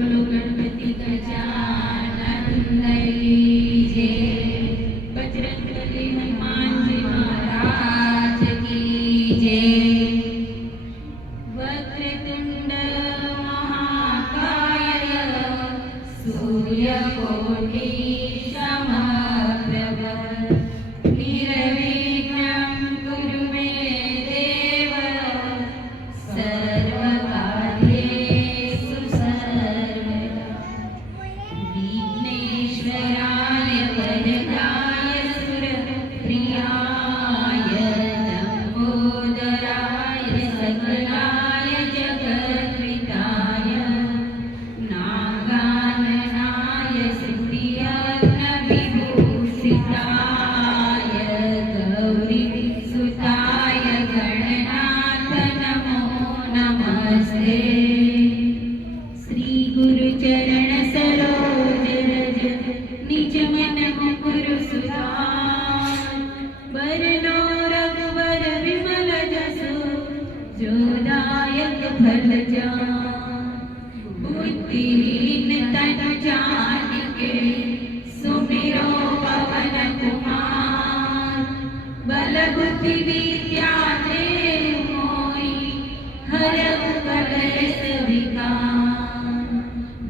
बोलो गणपति गजानन जय। बजरंगबली हनुमान जी महाराज की जय। वक्रतुंड महाकाय सूर्यकोटि समप्रभ निर्विघ्नं कुरु मे देव सर्वकार्येषु सर्वदा। विघ्नेश्वराय वरदाय सुरप्रियाय लंबोदराय सकलाय जगद्विताय नागाननाय श्रुतियज्ञविभूषिताय गौरीसुताय गणनाथ नमो नमस्ते। श्री गुरुचरण सरोज रज निज मन मुकुर सुधार। बरनो रघुवर विमल जसु जो दायक फल जान। बुद्धिहीन तनु जानिके सुमिरो पवन कुमार। बल बुद्धि विद्या देहु मोहि हरहु कलेश विकार।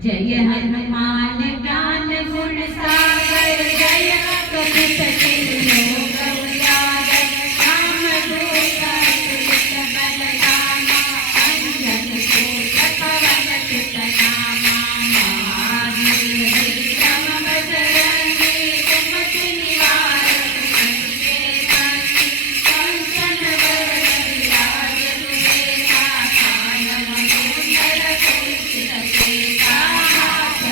जय हनुमान ज्ञान गुण सागर जय कपीस तिहुँ लोक उजागर। राम दूत अतुलित बल धामा अंजन सूत पवन सुत नामा। महावीर विक्रम बजरंगी कुमति निवारण संके संगी। कंचन वरन विराज सुबेसा कानन कुंडल कुंचित केसा। हाथ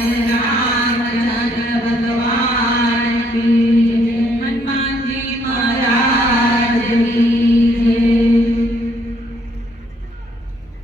राम